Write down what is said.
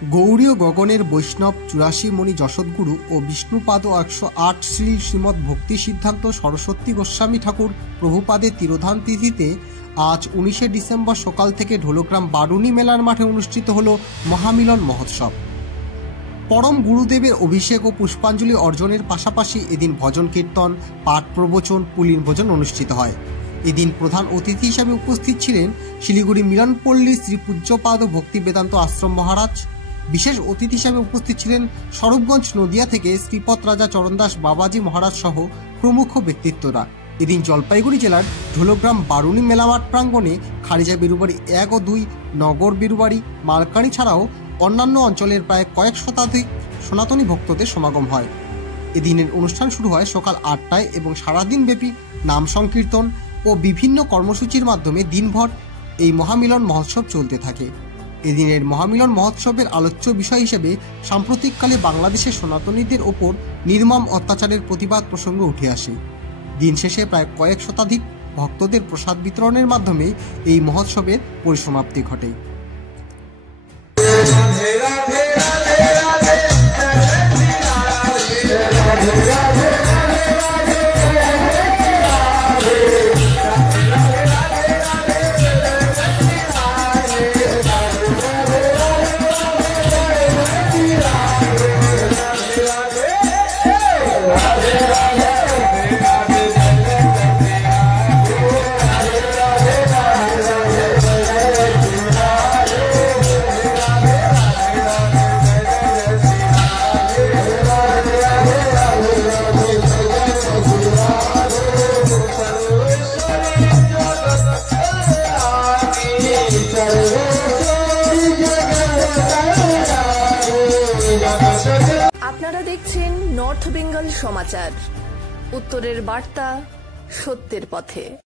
গৌড়ীয় গগনের বৈষ্ণব ৮৪ মণি যশোদগুরু ও বিষ্ণুপাদ ১০৮ শ্রীমৎ ভক্তি সিদ্ধান্ত সরস্বতী গোস্বামী ঠাকুর প্রভুপাদের তিরোধান তিথিতে আজ ১৯শে ডিসেম্বর সকাল থেকে ঢোলগ্রাম বারুণী মেলার মাঠে অনুষ্ঠিত হল মহামিলন মহোৎসব। পরম গুরুদেবের অভিষেক ও পুষ্পাঞ্জলি অর্জনের পাশাপাশি এদিন ভজন কীর্তন, পাঠ প্রবচন, পুলিন ভোজন অনুষ্ঠিত হয়। এদিন প্রধান অতিথি হিসাবে উপস্থিত ছিলেন শিলিগুড়ি মিলনপল্লী শ্রী পূজ্যপাদ ভক্তি বেদান্ত আশ্রম মহারাজ। বিশেষ অতিথি হিসাবে উপস্থিত ছিলেন স্বরূপগঞ্জ নদিয়া থেকে শ্রীপদ রাজা চরণদাস বাবাজি মহারাজ সহ প্রমুখ ব্যক্তিত্বরা। এদিন জলপাইগুড়ি জেলার ঢোলগ্রাম বারুণী মেলামাঠ প্রাঙ্গণে খারিজা বেরুবাড়ি ১ ও ২, নগর বেরুবাড়ি, মালকানি ছাড়াও অন্যান্য অঞ্চলের প্রায় কয়েক শতাধিক সনাতনী ভক্তদের সমাগম হয়। এদিনের অনুষ্ঠান শুরু হয় সকাল ৮টায় এবং সারাদিন ব্যাপী নাম সংকীর্তন ও বিভিন্ন কর্মসূচির মাধ্যমে দিনভর এই মহামিলন মহোৎসব চলতে থাকে। এদিনের মহামিলন মহোৎসবের আলোচ্য বিষয় হিসেবে সাম্প্রতিককালে বাংলাদেশের সনাতনীদের ওপর নির্মম অত্যাচারের প্রতিবাদ প্রসঙ্গ উঠে আসে। দিন শেষে প্রায় কয়েক শতাধিক ভক্তদের প্রসাদ বিতরণের মাধ্যমে এই মহোৎসবের পরিসমাপ্তি ঘটে। আপনারা দেখছেন নর্থ বেঙ্গল সমাচার, উত্তরের বার্তা, সত্যের পথে।